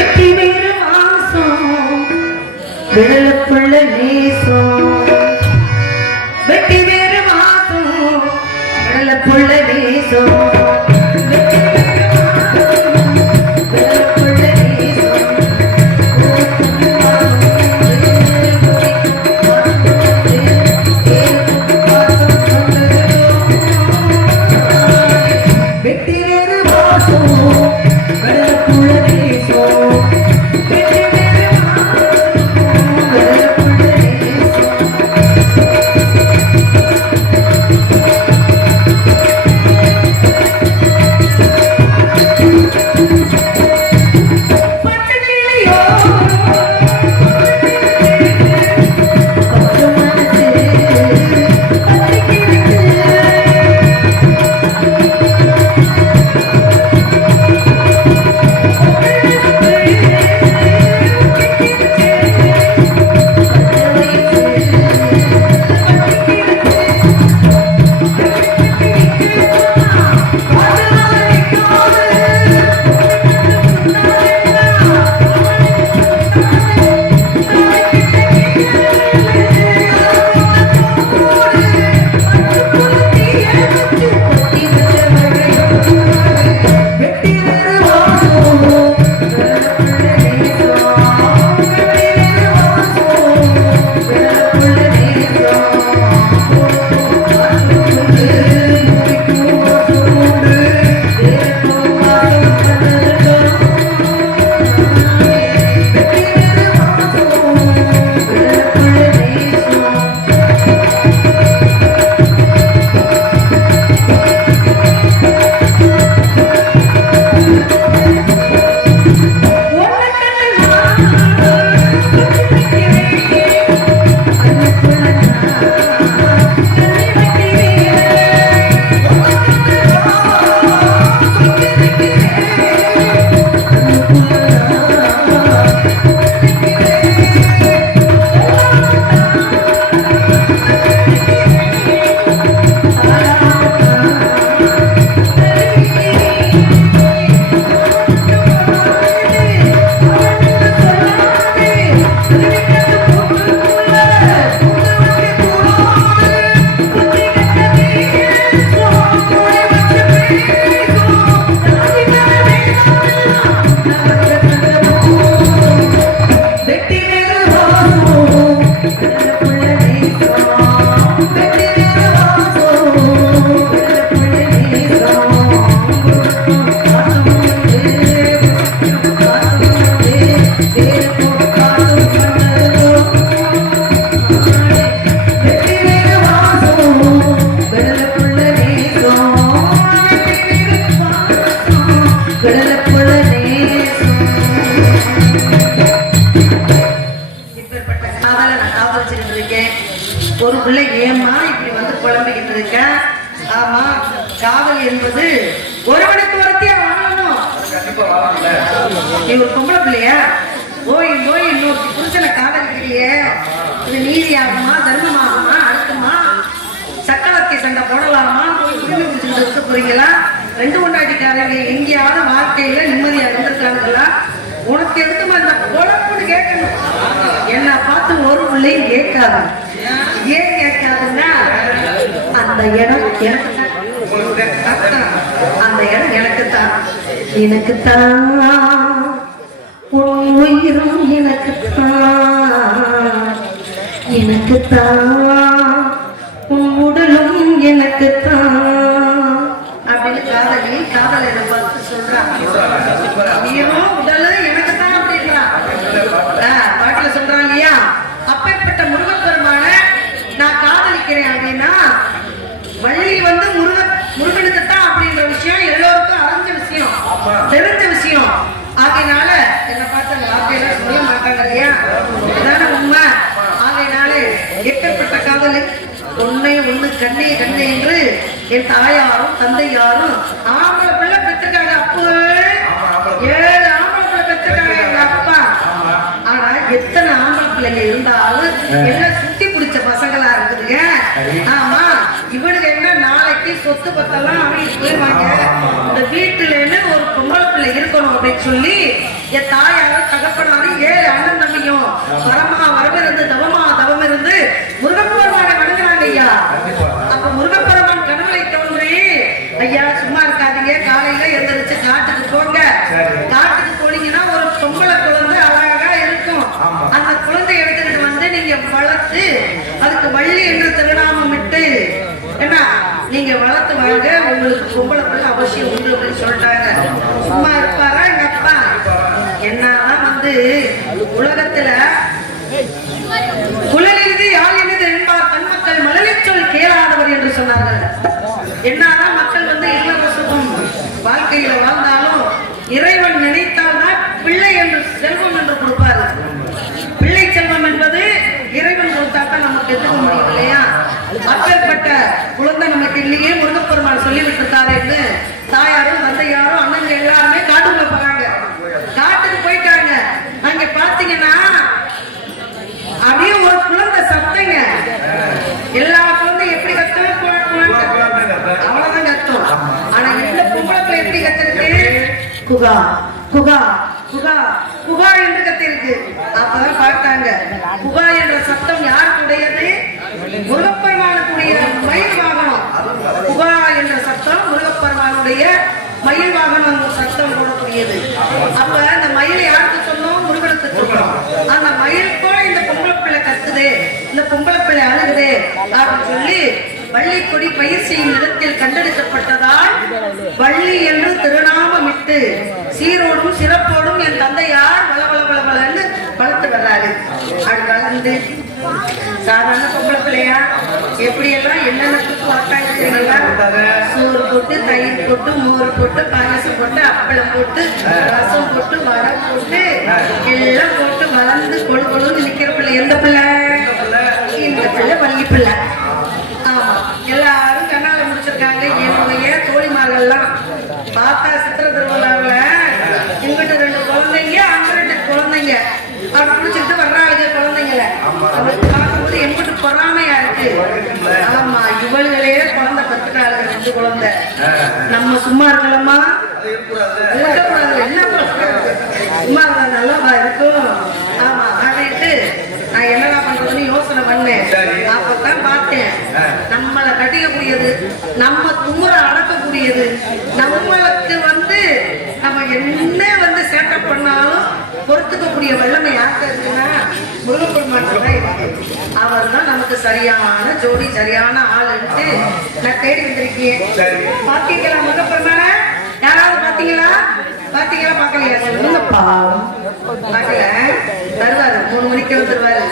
வெட்டி வேறு வாசம் விழலுக்குள்ள நேசம் ஒரு பிள்ளை ஏமா இப்படி வந்து குழம்பிக்கிட்டு இருக்கேன் ஆமா காதல் என்பது ஒருவனுக்கு ஒருத்தியா வாழணும் நீ ஒரு பொம்பளை பிள்ளையா? ஓய் ஓய் இன்னொரு புருஷனை காதலிக்கிறியே. இது நீதியாகுமா தர்மமாகுமா அடுக்குமா சக்கரவர்த்தி சண்டை போடலாமா? போய் குடிமை குடிச்சுட்டு இருக்க போறீங்களா? ரெண்டு கொண்டாட்டிக்காரங்க எங்கேயாவது வாழ்க்கையில நிம்மதியா இருந்திருக்காங்களா உனக்கு எதுக்குமா இந்த பொழப்புன்னு கேட்கணும்? என்ன பார்த்து ஒரு பிள்ளையும் கேட்காது. அந்த இடம் எனக்கு அந்த இடம் எனக்குத்தான். எனக்கு தான் உன் உயிரும் எனக்கு தான் எனக்கு தான் உன் உடலும் எனக்கு கண்ணே கண்ணே என்று என் தாயாரும் தந்தையாரும் ஆம்பளை பிள்ளை பெற்றுக்காங்க அப்போ. ஏழு ஆம்பளை பிள்ளை பெற்றுக்காங்க எங்க அப்பா. ஆனா எத்தனை ஆம்பளை பிள்ளைங்க இருந்தாலும் என்ன சுத்தி பிடிச்ச பசங்களா இருக்குதுங்க. ஆமா இவனுக்கு என்ன நாளைக்கு சொத்து பத்தெல்லாம் அவனுக்கு போயிருவாங்க. இந்த வீட்டுல ஒரு பொம்பளை பிள்ளை இருக்கணும் அப்படின்னு சொல்லி என் தாயாரும் தகப்பனாரும் ஏழு அண்ணன் தம்பியும் வரமா வரவிருந்து தவமா தவம் இருந்து முருகப்பெருமான அப்ப முருகப்பெருமான் கனவுளை தோன்றி ஐயா சும்மா இருக்காதீங்க. காலையில எந்திரிச்சு காட்டுக்கு போங்க. காட்டுக்கு போனீங்கன்னா ஒரு பொம்பளை குழந்தை அழகா இருக்கும். அந்த குழந்தை எடுத்துக்கிட்டு வந்து நீங்க வளர்த்து அதுக்கு வள்ளி என்று திருநாமம் விட்டு என்ன நீங்க வளர்த்து உங்களுக்கு பொம்பளை பிள்ளை அவசியம் உண்டு அப்படின்னு சொல்றாங்க சும்மா இருப்பாரா எங்க அப்பா? வந்து உலகத்துல குழல் எழுதி யாழ் என்னது? கேளாதவர் என்று சொன்னார்கள். என்னதான் மக்கள் வந்து இல்லறசுகம் வாழ்க்கையில வாழ்ந்தாலும் இறைவன் நினைத்தால்தான் பிள்ளை என்று செல்வம் என்று கொடுப்பாரு. பிள்ளை செல்வம் என்பது இறைவன் கொடுத்தா தான் நமக்கு எதிர்க்க முடியும் இல்லையா? அப்பேற்பட்ட குழந்தை நமக்கு இல்லையே முருகப்பெருமான் சொல்லி என்று தாயாரும் தந்தையாரும் அண்ணன் எல்லாருமே காட்டுக்குள்ள போறாங்க. காட்டுக்கு போயிட்டாங்க. அங்க பாத்தீங்கன்னா அப்படியே ஒரு குழந்தை சத்தங்க. எல்லா குழந்தையும் எப்படி கத்தும் குழ- குழந்தை அவ்வளவுதான் கத்தும் ஆனா இந்த பொம்பளை பிள்ளை எப்படி கத்திருக்கு புகா புகா குகா குகா என்று கத்திருக்கு. அப்பதான் பார்த்தாங்க. புகா என்ற சத்தம் யாருக்குடையது? முருகப்பெருமானுக்குரிய மயில் வாகனம். புகா என்ற சத்தம் முருகப்பெருமானுடைய மயில் வாகனம் சத்தம் போடக்கூடியது. அப்ப அந்த மயில் யாருக்கு சொன்னோம்? முருகனுக்கு சொன்னோம். அந்த மயில் கூட இந்த பொம்பளை பிள்ளை கத்துது. இந்த பொம்பளை பிள்ளை அழுகுது. அப்படின்னு சொல்லி வள்ளி கொடி பயிர் செய்யும் இடத்தில் கண்டெடுக்கப்பட்டதால் வள்ளி என்று திருநாமமிட்டு சீரோடும் சிறப்போடும் என் தந்தையார் வள வள வளர்த்து வர்றாரு. அது வளர்ந்து சாதாரண பொம்பளை பிள்ளையா? எப்படி எல்லாம் என்னென்ன தூக்கு சோறு போட்டு தயிர் போட்டு மோர் போட்டு பாயசம் போட்டு அப்பளம் போட்டு ரசம் போட்டு வடை போட்டு எல்லாம் போட்டு வளர்ந்து கொழு கொழுன்னு நிக்கிற பிள்ளை எந்த பிள்ளை? இந்த பிள்ளை வள்ளி பிள்ளை. அவளுக்கு பார்க்கும்போது எங்கிட்ட பொறாமையா இருக்கு. ஆமா இவளுகளே குழந்தை பத்துட்டாளுங்க ரெண்டு குழந்தை. நம்ம சும்மா இருக்கலாமா? இருக்கக்கூடாது. என்ன? சும்மா நல்லாவா இருக்கும். ஆமா அப்படின்ட்டு நான் என்னடா பண்றதுன்னு யோசனை பண்ணேன். அப்பதான் பார்த்தேன். நம்மளை கட்டிக்கக்கூடியது நம்ம துமுற அடக்கக்கூடியது. நம்மளுக்கு வந்து நம்ம என்ன பொறுத்துக்கக்கூடிய வல்லமை யார்கிட்ட இருக்குன்னா முருகப்பெருமான் அவர் தான் நமக்கு சரியான ஜோடி சரியான ஆளுன்ட்டு நான் தேடி வந்திருக்கேன். சரி. பாத்தீங்களா முருகப்பெருமான? யாராவது பாத்தீங்களா? பாத்தீங்களா? பாக்கலையா சொல்லுங்கப்பா பார்க்கல. தருவாரு. மூணு மணிக்கு வந்துருவாரு.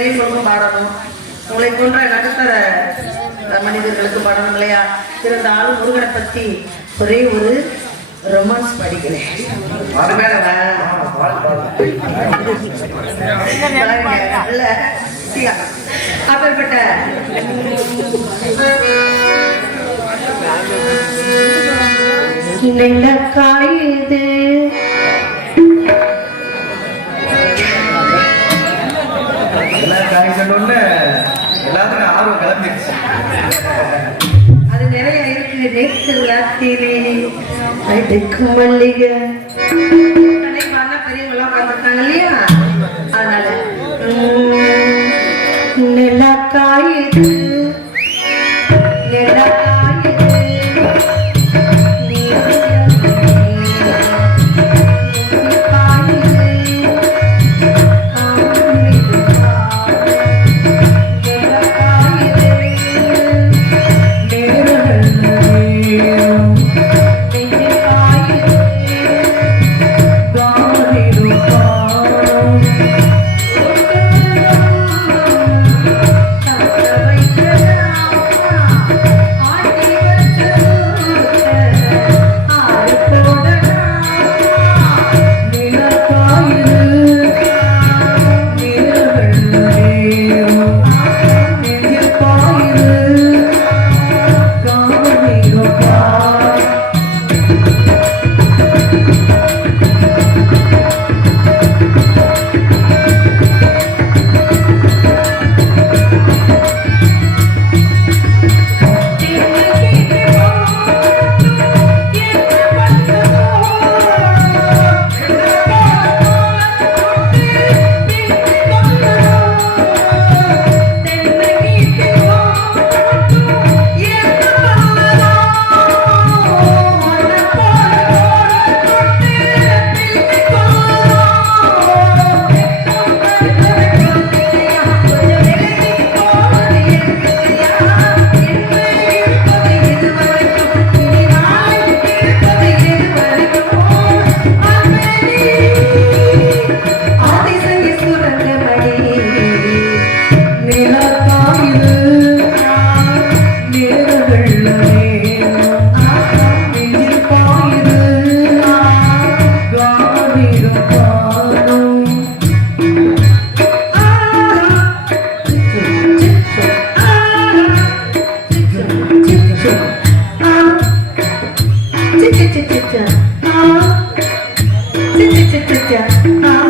பேரையும் சொல்லும் பாடணும். உங்களை போன்ற நடுத்தர மனிதர்களுக்கு பாடணும் இல்லையா? இருந்தாலும் முருகனை பத்தி ஒரே ஒரு ரொமான்ஸ் படிக்கிறேன். பாருங்க, அப்பேற்பட்ட நிலக்காயுது எல்லா எல்லாத்துக்கும் ஆர்வம் அது நிறைய இருக்கு நேற்று ராத்திரி நைட்டுக்கு மல்லிகை. பெரியவங்களாம் இல்லையா? அதனால. நல்லா நிலக்காயுது It's a.